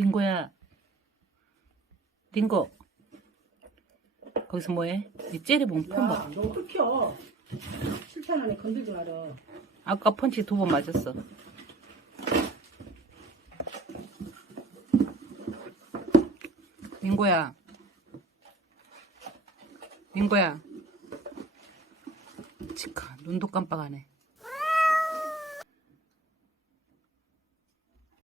빙고야, 빙고. 거기서 뭐해? 이 째려보면 폰 봐. 야, 너 흑혀. 실탄 건들지 마라. 아까 펀치 2번 맞았어. 빙고야. 빙고야. 치카, 눈도 깜빡하네.